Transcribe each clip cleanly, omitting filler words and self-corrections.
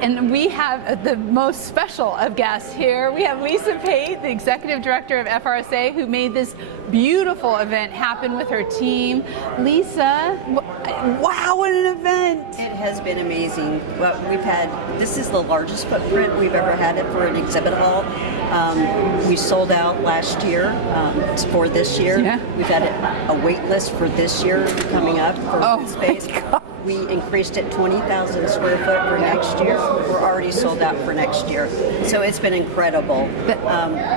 and we have the most special of guests here. We have Lisa Pate, the Executive Director of FRSA, who made this beautiful event happen with her team. Lisa, wow, what an event! It has been amazing. Well, this is the largest footprint we've ever had it for an exhibit hall. We sold out last year for this year. Yeah. We've had a wait list for this year coming up for space. We increased it 20,000 square foot for next year. We're already sold out for next year. So it's been incredible.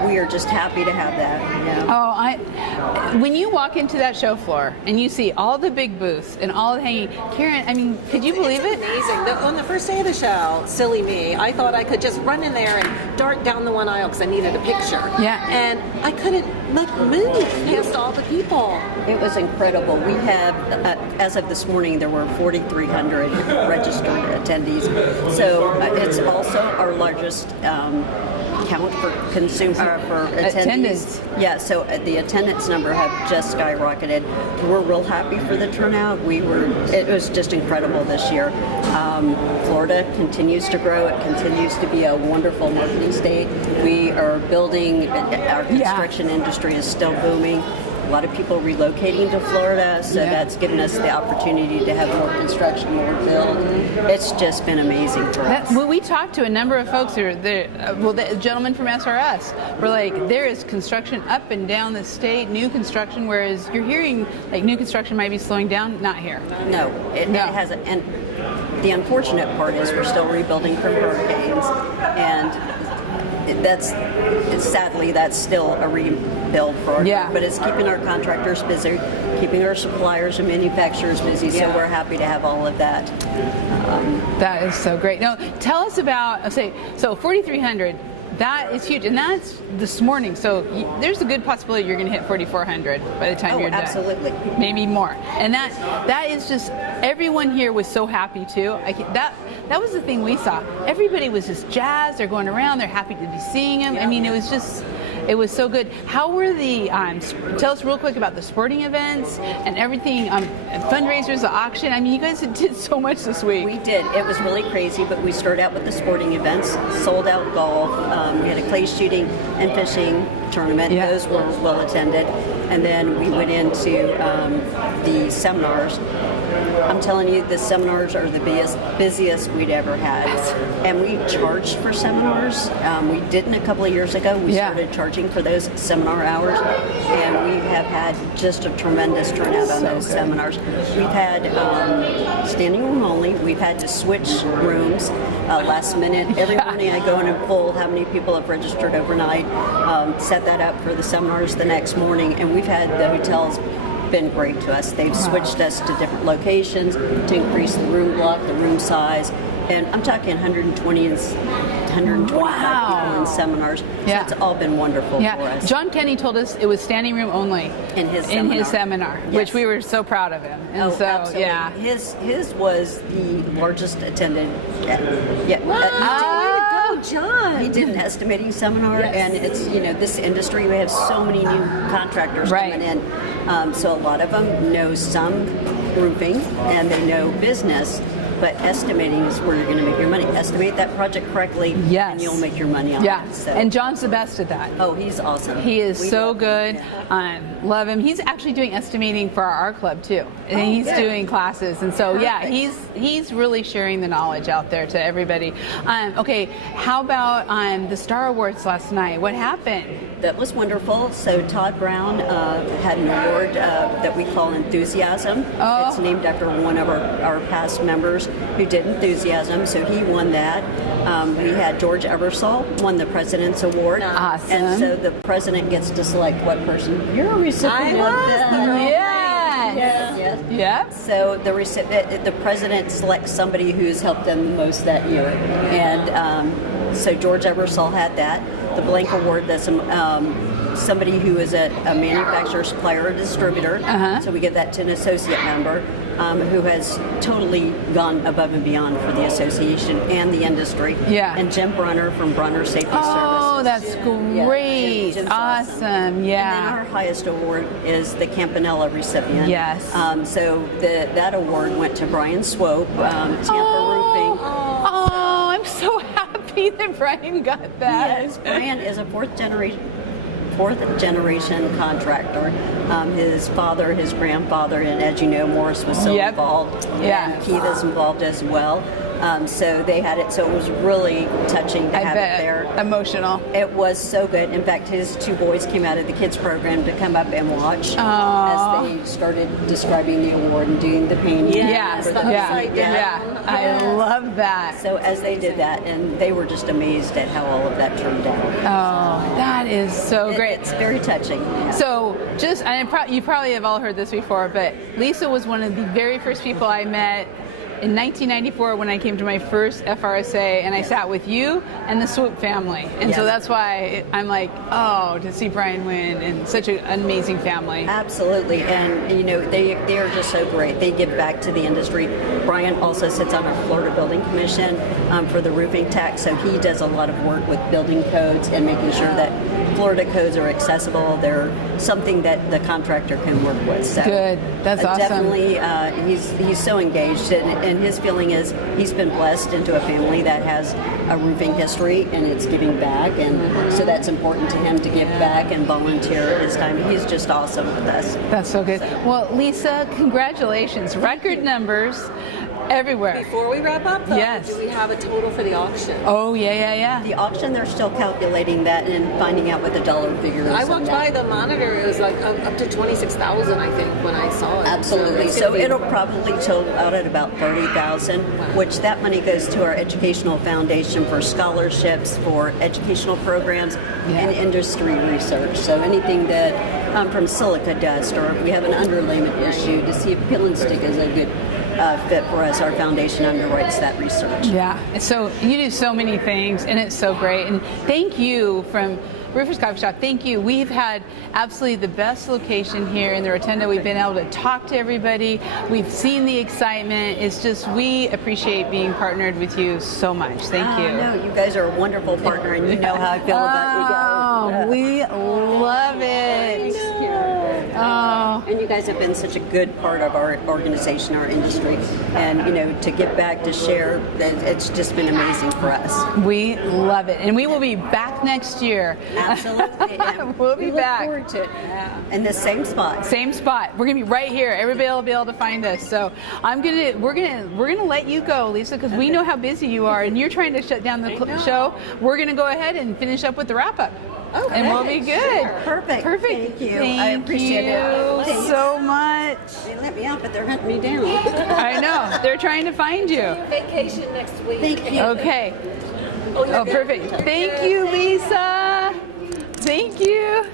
We are just happy to have that. Yeah. When you walk into that show floor and you see all the big booths and all the hanging, Karen, I mean, could you believe it? Amazing. On the first day of the show, silly me, I thought I could just run in there and dart down the one aisle because I needed a picture. Yeah. And I couldn't move past all the people. It was incredible. We have, as of this morning, there were 4,300 registered attendees. So it's also our largest count for attendees. Attendance. Yeah, so the attendance number have just skyrocketed. We're real happy for the turnout. It was just incredible this year. Florida continues to grow. It continues to be a wonderful marketing state. We are building, our construction industry is still booming. A lot of people relocating to Florida, so that's given us the opportunity to have more construction, more build. It's just been amazing for us. Well, we talked to a number of folks who are there. The gentleman from SRS were like, there is construction up and down the state, new construction, whereas you're hearing like new construction might be slowing down. Not here. No, it hasn't. And the unfortunate part is we're still rebuilding from hurricanes, and sadly that's still a rebuild for us. But it's keeping our contractors busy, keeping our suppliers and manufacturers busy. So we're happy to have all of that. That is so great. Now, tell us about, so 4,300. That is huge, and that's this morning. So there's a good possibility you're going to hit 4,400 by the time you're done. Absolutely, maybe more. And that is just, everyone here was so happy too. That was the thing we saw. Everybody was just jazzed. They're going around. They're happy to be seeing him. I mean, it was so good. How were the? Tell us real quick about the sporting events and everything. Fundraisers, the auction. I mean, you guys did so much this week. We did. It was really crazy. But we started out with the sporting events. Sold out golf. We had a clay shooting and fishing tournament. Those were well attended. And then we went into the seminars. I'm telling you, the seminars are the busiest we'd ever had. And we charged for seminars. We didn't a couple of years ago. We started charging for those seminar hours. And we have had just a tremendous turnout on those seminars. We've had standing room only. We've had to switch rooms last minute. Every morning I go in and pull how many people have registered overnight, set that up for the seminars the next morning. And we've had the hotels been great to us. They've switched us to different locations to increase the room block, the room size, and I'm talking 120 and 125 people in seminars. So it's all been wonderful for us. John Kenny told us it was standing room only in his seminar, which we were so proud of him. And absolutely. His was the largest attended. John. He did an estimating seminar, and it's, this industry, we have so many new contractors coming in. So a lot of them know some roofing and they know business, but estimating is where you're going to make your money. Estimate that project correctly, and you'll make your money on it. So. And John's the best at that. Oh, he's awesome. He is so good. Love him. He's actually doing estimating for our club too. And he's doing classes, and so he's really sharing the knowledge out there to everybody. Okay, how about the Star Awards last night? What happened? That was wonderful. So Todd Brown had an award that we call Enthusiasm. It's named after one of our past members who did Enthusiasm, so he won that. We had George Eversole won the President's Award. Awesome. And so the president gets to select what person. You're a recipient of that. Yeah. So the president selects somebody who's helped them the most that year. And so George Eversole had that. The Blank Award, that's somebody who is a manufacturer, supplier, or distributor. So we give that to an associate member who has totally gone above and beyond for the association and the industry. And Jim Brunner from Brunner Safety Services. Oh, that's great. Jim's awesome. And then our highest award is the Campanella recipient. So that award went to Brian Swope, Tampa Roofing. I'm so lucky that Brian got that. Yes, Brian is a fourth generation contractor. His father, his grandfather, and as you know, Morris was so involved. Yeah. And Keith is involved as well. So they had it. So it was really touching to have it there. Emotional. It was so good. In fact, his two boys came out of the kids program to come up and watch as they started describing the award and doing the painting. I love that. So as they did that, and they were just amazed at how all of that turned out. Oh, that is so great. It's very touching. Yeah. So you probably have all heard this before, but Lisa was one of the very first people I met in 1994 when I came to my first FRSA, and I sat with you and the Swoop family. And so that's why I'm like, oh, to see Brian win and such an amazing family. Absolutely. And, you know, they are just so great. They give back to the industry. Brian also sits on our Florida Building Commission for the roofing tax, so he does a lot of work with building codes and making sure that Florida codes are accessible. They're something that the contractor can work with. So good. That's awesome. Definitely, he's so engaged, and his feeling is he's been blessed into a family that has a roofing history, and it's giving back, and so that's important to him to give back and volunteer his time. He's just awesome with us. That's so good. Well, Lisa, congratulations. Record numbers everywhere. Before we wrap up, though, yes. Do we have a total for the auction? Oh, yeah. The auction, they're still calculating that and finding out what the dollar figure is. I walked by the monitor. It was like up to 26,000, I think, when I saw it. Absolutely. So it'll probably total out at about 30,000, which that money goes to our educational foundation for scholarships, for educational programs, and industry research. So anything that from silica dust, or if we have an underlayment issue, to see if peel and stick is a good fit for us, our foundation underwrites that research. Yeah. So you do so many things, and it's so great. And thank you from Roofers Coffee Shop. Thank you. We've had absolutely the best location here in the Rotunda. We've been able to talk to everybody. We've seen the excitement. It's just, we appreciate being partnered with you so much. Thank you. No, you guys are a wonderful partner, and you know how I feel about you guys. We love it. Oh. And you guys have been such a good part of our organization, our industry, and you know, to give back, to share, it's just been amazing for us. We love it, and we will be back next year. Absolutely. We'll be back. We look forward to it. In the same spot. Same spot. We're gonna be right here. Everybody will be able to find us. So we're gonna let you go, Lisa, because we know how busy you are, and you're trying to shut down the show. We're gonna go ahead and finish up with the wrap up. Okay. And we'll be good. Sure. Perfect. Perfect. Thank you. Thank I appreciate it. you so much. They let me out, but they're hunting me down. I know. They're trying to find you. Vacation next week. Thank you. Okay. Oh, perfect. Thank you, Lisa. Thank you.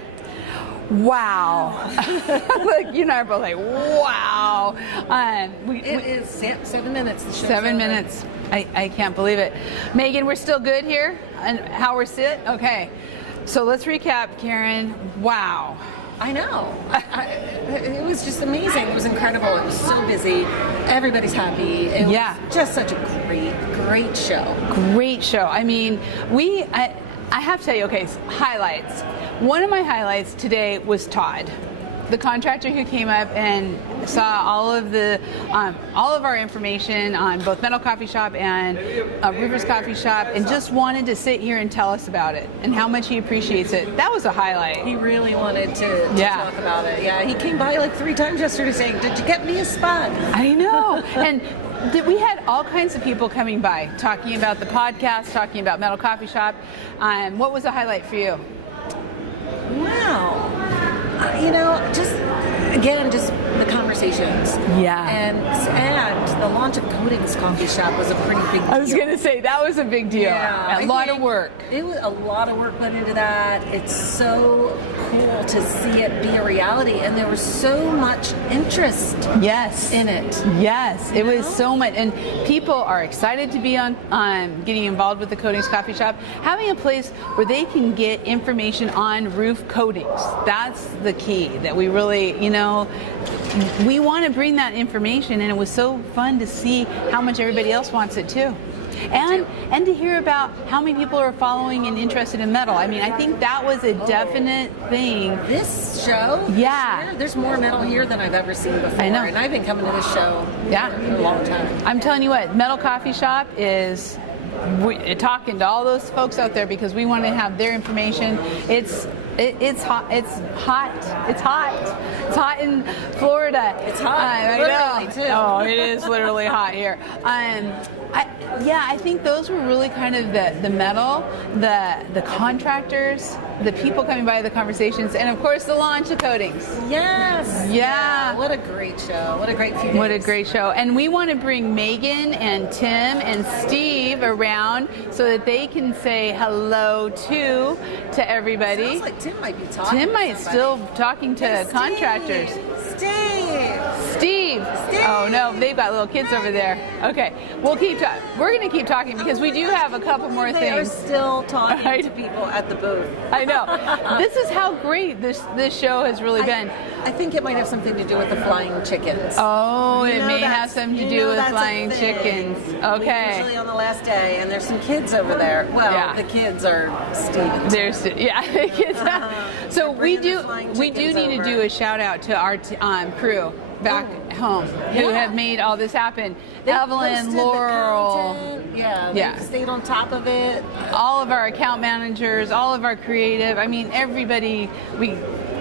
Wow. Look, you and I are both like, wow. It is 7 minutes. The show's 7 over. minutes. I can't believe it. Megan, we're still good here? And how we're sit? Okay. So let's recap, Karen. Wow. I know. It was just amazing. It was incredible. It was so busy. Everybody's happy. It was just such a great show. Great show. I mean, I have to tell you, okay, highlights. One of my highlights today was Todd, the contractor who came up and saw all of our information on both Metal Coffee Shop and Roofers Coffee Shop, and just wanted to sit here and tell us about it and how much he appreciates it. That was a highlight. He really wanted to talk about it. Yeah, he came by like 3 times yesterday saying, "Did you get me a spot?" I know. And we had all kinds of people coming by talking about the podcast, talking about Metal Coffee Shop. What was a highlight for you? Wow. Just the conversations. Yeah. And the launch of Coatings Coffee Shop was a pretty big deal. I was going to say, that was a big deal. Yeah, a lot of work. It was a lot of work went into that. It's so cool to see it be a reality, and there was so much interest in it. Yes, it was so much. And people are excited to be on getting involved with the Coatings Coffee Shop. Having a place where they can get information on roof coatings. That's the key that we really, we want to bring that information, and it was so fun to see how much everybody else wants it too. And to hear about how many people are following and interested in metal. I mean, I think that was a definite thing. This show? Yeah. There's more metal here than I've ever seen before. I know. And I've been coming to this show for a long time. I'm telling you what, Metal Coffee Shop is talking to all those folks out there because we want to have their information. It's hot. It's hot in Florida. It's hot, literally, too. Oh, it is literally hot here. I think those were really kind of the metal, the contractors, the people coming by, the conversations, and of course the launch of coatings. Yes. Yeah. What a great show. What a great few days. What a great show. And we want to bring Megan and Tim and Steve around so that they can say hello to everybody. Sounds like Tim might be talking. Tim might to still talking to Hey, contractors. Steve. Oh no, they've got little kids over there. Okay, we'll keep talking. We're going to keep talking because we do have a couple more They are things. still talking Right. to people at the booth. I know. This is how great this show has really been. I think it might have something to do with the flying chickens. Oh, You it know may have that's- something to you do know with that's a flying thing. chickens. We Okay. Usually on the last day, and there's some kids over there. Well, Yeah. the kids are Steve. There's the kids. So They're we bringing do the flying we do chickens need to over. do a shout out to our crew back home who Yeah. have made all this happen. They Evelyn, posted the Laurel, content. Yeah, Yeah. they stayed on top of it. all of our account managers, all of our creative. I mean, everybody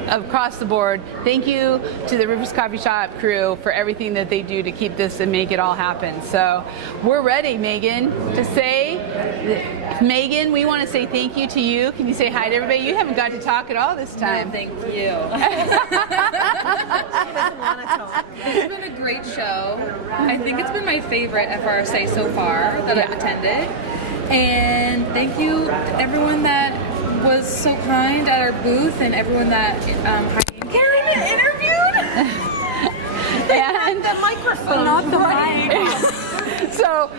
across the board. Thank you to the Roofers Coffee Shop crew for everything that they do to keep this and make it all happen. So we're ready, Megan, to say, Megan, we want to say thank you to you. Can you say hi to everybody? You haven't got to talk at all this time. Thank you. It's been a great show. I think it's been my favorite FRSA so far that I've attended. And thank you to everyone that was so kind at our booth and everyone that Heidi and Karen interviewed. And the microphone. Not the mic. so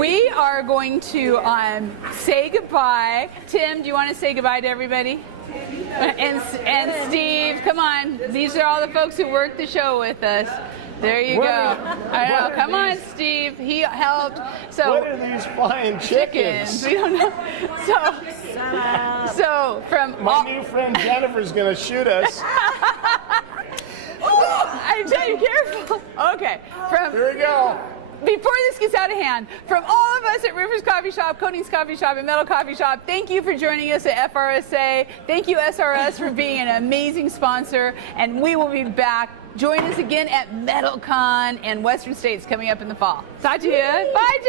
we are going to say goodbye. Tim, do you want to say goodbye to everybody? And Steve, come on. These are all the folks who worked the show with us. There you go. I know. Come on, Steve. He helped. So What are these flying chickens? we don't know. So from My new friend Jennifer's gonna shoot us. I tell you, careful. Okay. Here we go. Before this gets out of hand, from all of us at Roofers Coffee Shop, Coatings Coffee Shop, and Metal Coffee Shop, thank you for joining us at FRSA. Thank you, SRS, for being an amazing sponsor. And we will be back. Join us again at MetalCon and Western States coming up in the fall. Talk to you. Bye, Jen.